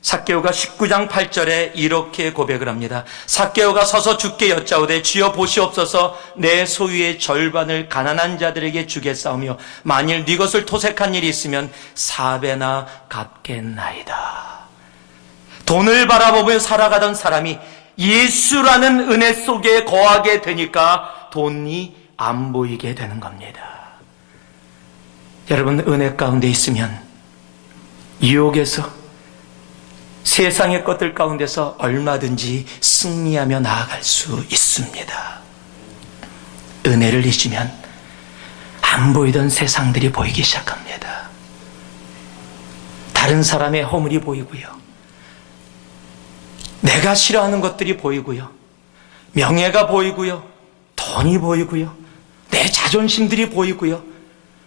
삭개오가 19장 8절에 이렇게 고백을 합니다. 삭개오가 서서 주께 여짜오되 주여 보시옵소서, 내 소유의 절반을 가난한 자들에게 주겠사오며 만일 네 것을 토색한 일이 있으면 4배나 갚겠나이다. 돈을 바라보며 살아가던 사람이 예수라는 은혜 속에 거하게 되니까 돈이 안 보이게 되는 겁니다. 여러분, 은혜 가운데 있으면 유혹에서, 세상의 것들 가운데서 얼마든지 승리하며 나아갈 수 있습니다. 은혜를 잊으면 안 보이던 세상들이 보이기 시작합니다. 다른 사람의 허물이 보이고요, 내가 싫어하는 것들이 보이고요. 명예가 보이고요. 돈이 보이고요. 내 자존심들이 보이고요.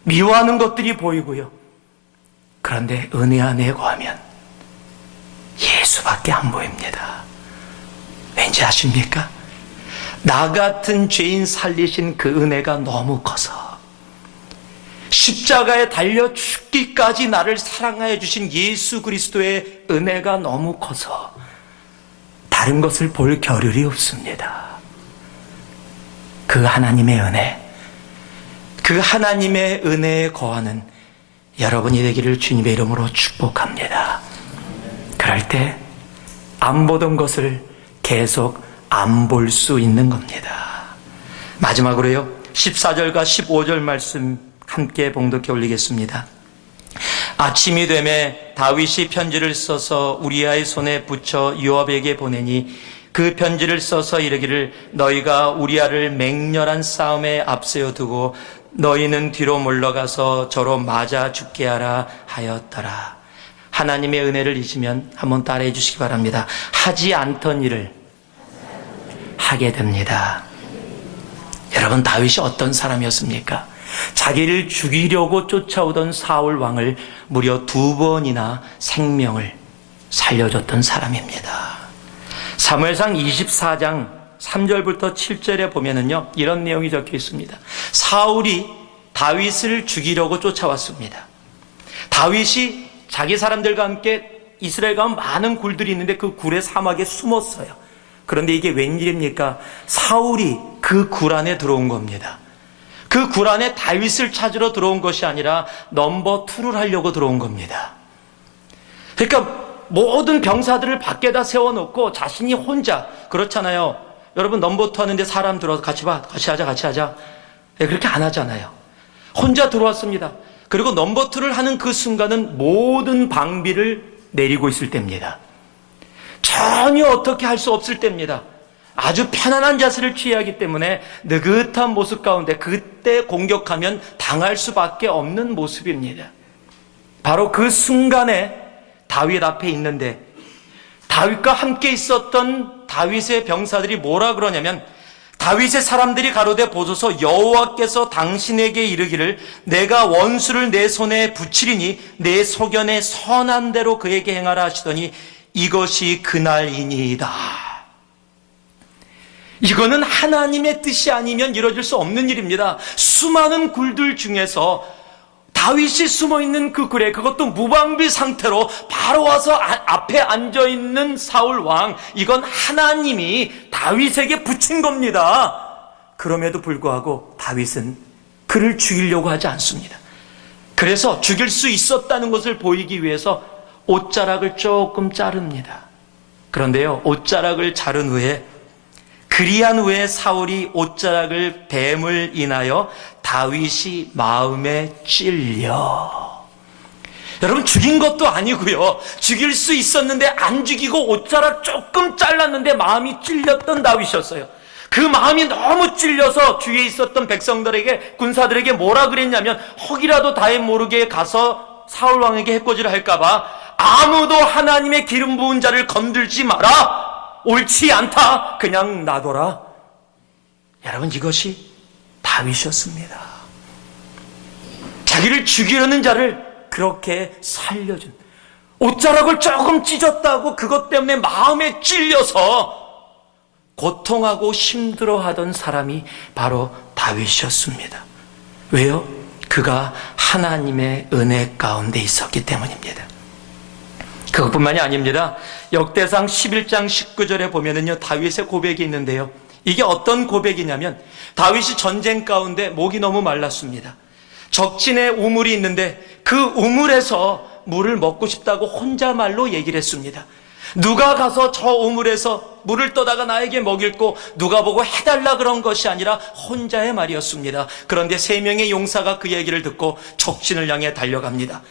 미워하는 것들이 보이고요. 그런데 은혜 안에 거하면 예수밖에 안 보입니다. 왠지 아십니까? 나 같은 죄인 살리신 그 은혜가 너무 커서 십자가에 달려 죽기까지 나를 사랑하여 주신 예수 그리스도의 은혜가 너무 커서 다른 것을 볼 겨를이 없습니다. 그 하나님의 은혜, 그 하나님의 은혜에 거하는 여러분이 되기를 주님의 이름으로 축복합니다. 그럴 때 안 보던 것을 계속 안 볼 수 있는 겁니다. 마지막으로요, 14절과 15절 말씀 함께 봉독해 올리겠습니다. 아침이 되매 다윗이 편지를 써서 우리아의 손에 붙여 요압에게 보내니 그 편지를 써서 이르기를 너희가 우리아를 맹렬한 싸움에 앞세워 두고 너희는 뒤로 물러가서 저로 맞아 죽게 하라 하였더라. 하나님의 은혜를 잊으면 한번 따라해 주시기 바랍니다. 하지 않던 일을 하게 됩니다. 여러분, 다윗이 어떤 사람이었습니까? 자기를 죽이려고 쫓아오던 사울 왕을 무려 2번이나 생명을 살려줬던 사람입니다. 사무엘상 24장 3절부터 7절에 보면은요, 이런 내용이 적혀 있습니다. 사울이 다윗을 죽이려고 쫓아왔습니다. 다윗이 자기 사람들과 함께 이스라엘 가운데 많은 굴들이 있는데 그 굴의 사막에 숨었어요. 그런데 이게 웬일입니까? 사울이 그 굴 안에 들어온 겁니다. 그 굴 안에 다윗을 찾으러 들어온 것이 아니라 넘버 2를 하려고 들어온 겁니다. 그러니까 모든 병사들을 밖에다 세워놓고 자신이 혼자, 그렇잖아요. 여러분, 넘버 2 하는데 사람 들어와서 같이 하자. 네, 그렇게 안 하잖아요. 혼자 들어왔습니다. 그리고 넘버 2를 하는 그 순간은 모든 방비를 내리고 있을 때입니다. 전혀 어떻게 할 수 없을 때입니다. 아주 편안한 자세를 취해야 하기 때문에 느긋한 모습 가운데 그때 공격하면 당할 수밖에 없는 모습입니다. 바로 그 순간에 다윗 앞에 있는데 다윗과 함께 있었던 다윗의 병사들이 뭐라 그러냐면 다윗의 사람들이 가로되 보소서 여호와께서 당신에게 이르기를 내가 원수를 내 손에 붙이리니 내 소견에 선한 대로 그에게 행하라 하시더니 이것이 그날이니이다. 이거는 하나님의 뜻이 아니면 이루어질 수 없는 일입니다. 수많은 굴들 중에서 다윗이 숨어있는 그 굴에, 그것도 무방비 상태로 바로 와서 앞에 앉아있는 사울 왕, 이건 하나님이 다윗에게 붙인 겁니다. 그럼에도 불구하고 다윗은 그를 죽이려고 하지 않습니다. 그래서 죽일 수 있었다는 것을 보이기 위해서 옷자락을 조금 자릅니다. 그런데요, 옷자락을 자른 후에 그리한 후에 사울이 옷자락을 뱀을 인하여 다윗이 마음에 찔려. 여러분, 죽인 것도 아니고요, 죽일 수 있었는데 안 죽이고 옷자락 조금 잘랐는데 마음이 찔렸던 다윗이었어요. 그 마음이 너무 찔려서 주위에 있었던 백성들에게, 군사들에게 뭐라 그랬냐면 혹이라도 다윗 모르게 가서 사울 왕에게 해코지를 할까봐 아무도 하나님의 기름 부은 자를 건들지 마라, 옳지 않다, 그냥 놔둬라. 여러분, 이것이 다윗이었습니다. 자기를 죽이려는 자를 그렇게 살려준, 옷자락을 조금 찢었다고 그것 때문에 마음에 찔려서 고통하고 힘들어하던 사람이 바로 다윗이었습니다. 왜요? 그가 하나님의 은혜 가운데 있었기 때문입니다. 그것뿐만이 아닙니다. 역대상 11장 19절에 보면은요, 다윗의 고백이 있는데요, 이게 어떤 고백이냐면 다윗이 전쟁 가운데 목이 너무 말랐습니다. 적진에 우물이 있는데 그 우물에서 물을 먹고 싶다고 혼자말로 얘기를 했습니다. 누가 가서 저 우물에서 물을 떠다가 나에게 먹일고 누가 보고 해달라 그런 것이 아니라 혼자의 말이었습니다. 그런데 3명의 용사가 그 얘기를 듣고 적진을 향해 달려갑니다.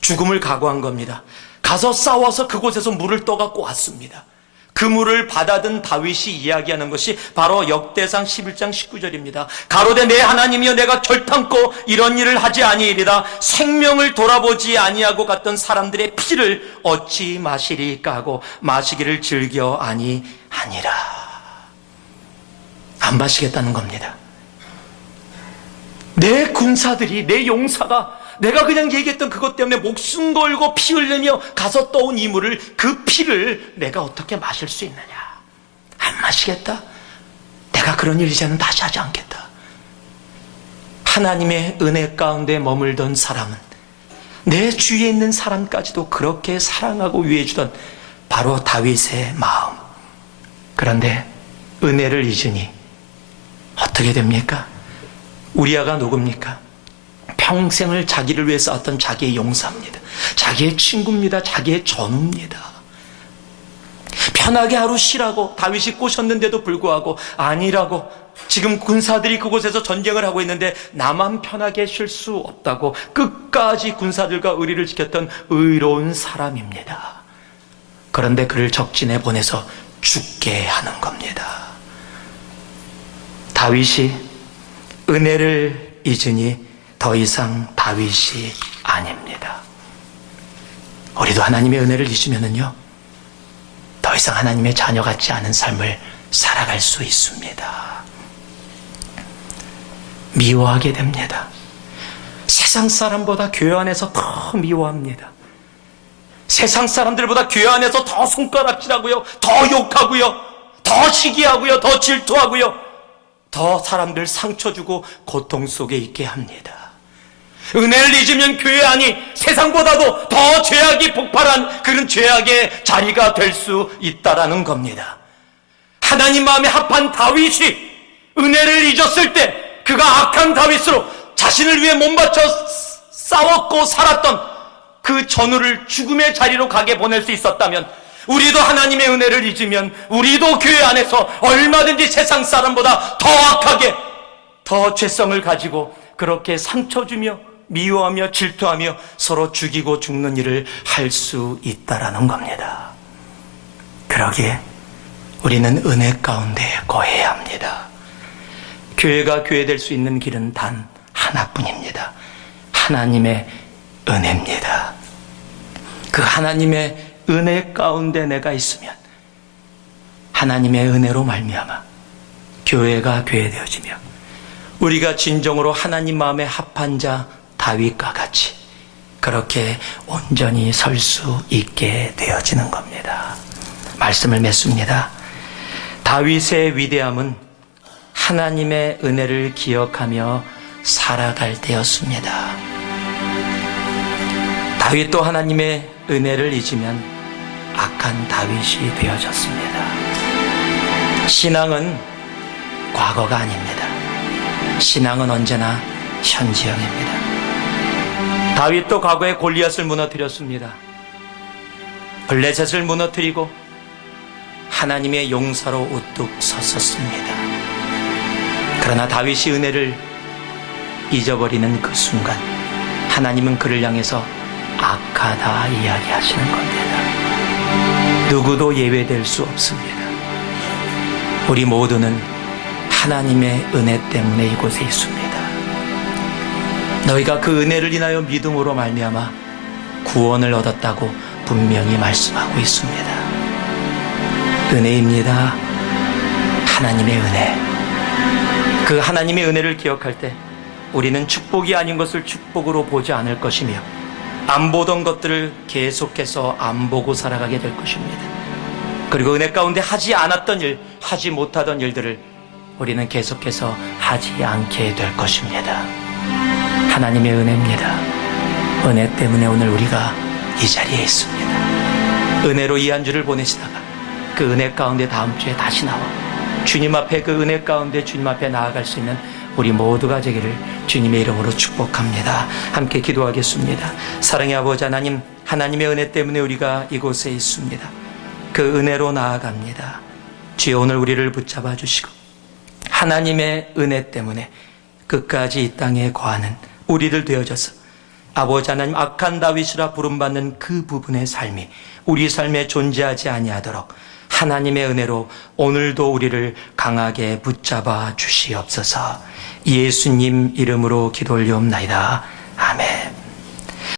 죽음을 각오한 겁니다. 가서 싸워서 그곳에서 물을 떠갖고 왔습니다. 그 그물을 받아든 다윗이 이야기하는 것이 바로 역대상 11장 19절입니다. 가로되 내 하나님이여 내가 결탄코 이런 일을 하지 아니이리다. 생명을 돌아보지 아니하고 갔던 사람들의 피를 어찌 마시리까 하고 마시기를 즐겨 아니하니라. 안 마시겠다는 겁니다. 내 군사들이, 내 용사가 내가 그냥 얘기했던 그것 때문에 목숨 걸고 피 흘리며 가서 떠온 이 물을, 그 피를 내가 어떻게 마실 수 있느냐. 안 마시겠다. 내가 그런 일 이제는 다시 하지 않겠다. 하나님의 은혜 가운데 머물던 사람은 내 주위에 있는 사람까지도 그렇게 사랑하고 위해주던 바로 다윗의 마음. 그런데 은혜를 잊으니 어떻게 됩니까? 우리아가 누굽니까? 평생을 자기를 위해 싸웠던 자기의 용사입니다. 자기의 친구입니다. 자기의 전우입니다. 편하게 하루 쉬라고 다윗이 꼬셨는데도 불구하고 아니라고, 지금 군사들이 그곳에서 전쟁을 하고 있는데 나만 편하게 쉴 수 없다고 끝까지 군사들과 의리를 지켰던 의로운 사람입니다. 그런데 그를 적진에 보내서 죽게 하는 겁니다. 다윗이 은혜를 잊으니 더 이상 다윗이 아닙니다. 우리도 하나님의 은혜를 잊으면은요, 더 이상 하나님의 자녀 같지 않은 삶을 살아갈 수 있습니다. 미워하게 됩니다. 세상 사람보다 교회 안에서 더 미워합니다. 세상 사람들보다 교회 안에서 더 손가락질하고요, 더 욕하고요, 더 시기하고요, 더 질투하고요, 더 사람들 상처 주고 고통 속에 있게 합니다. 은혜를 잊으면 교회 안이 세상보다도 더 죄악이 폭발한 그런 죄악의 자리가 될 수 있다라는 겁니다. 하나님 마음에 합한 다윗이 은혜를 잊었을 때 그가 악한 다윗으로 자신을 위해 몸바쳐 싸웠고 살았던 그 전우를 죽음의 자리로 가게 보낼 수 있었다면, 우리도 하나님의 은혜를 잊으면 우리도 교회 안에서 얼마든지 세상 사람보다 더 악하게, 더 죄성을 가지고 그렇게 상처 주며 미워하며 질투하며 서로 죽이고 죽는 일을 할 수 있다라는 겁니다. 그러기에 우리는 은혜 가운데 거해야 합니다. 교회가 교회될 수 있는 길은 단 하나뿐입니다. 하나님의 은혜입니다. 그 하나님의 은혜 가운데 내가 있으면 하나님의 은혜로 말미암아 교회가 교회되어지며 우리가 진정으로 하나님 마음에 합한 자 다윗과 같이 그렇게 온전히 설 수 있게 되어지는 겁니다. 말씀을 맺습니다. 다윗의 위대함은 하나님의 은혜를 기억하며 살아갈 때였습니다. 다윗도 하나님의 은혜를 잊으면 악한 다윗이 되어졌습니다. 신앙은 과거가 아닙니다. 신앙은 언제나 현지형입니다. 다윗도 과거에 골리앗을 무너뜨렸습니다. 블레셋을 무너뜨리고 하나님의 용사로 우뚝 섰었습니다. 그러나 다윗이 은혜를 잊어버리는 그 순간 하나님은 그를 향해서 악하다 이야기하시는 겁니다. 누구도 예외될 수 없습니다. 우리 모두는 하나님의 은혜 때문에 이곳에 있습니다. 너희가 그 은혜를 인하여 믿음으로 말미암아 구원을 얻었다고 분명히 말씀하고 있습니다. 은혜입니다. 하나님의 은혜. 그 하나님의 은혜를 기억할 때 우리는 축복이 아닌 것을 축복으로 보지 않을 것이며 안 보던 것들을 계속해서 안 보고 살아가게 될 것입니다. 그리고 은혜 가운데 하지 않았던 일, 하지 못하던 일들을 우리는 계속해서 하지 않게 될 것입니다. 하나님의 은혜입니다. 은혜 때문에 오늘 우리가 이 자리에 있습니다. 은혜로 이 한 주를 보내시다가 그 은혜 가운데 다음 주에 다시 나와 주님 앞에, 그 은혜 가운데 주님 앞에 나아갈 수 있는 우리 모두가 되기를 주님의 이름으로 축복합니다. 함께 기도하겠습니다. 사랑의 아버지 하나님, 하나님의 은혜 때문에 우리가 이곳에 있습니다. 그 은혜로 나아갑니다. 주여, 오늘 우리를 붙잡아 주시고 하나님의 은혜 때문에 끝까지 이 땅에 거하는 우리들 되어져서 아버지 하나님, 악한 다윗이라 부름받는 그 부분의 삶이 우리 삶에 존재하지 아니하도록 하나님의 은혜로 오늘도 우리를 강하게 붙잡아 주시옵소서. 예수님 이름으로 기도 올리옵나이다. 아멘.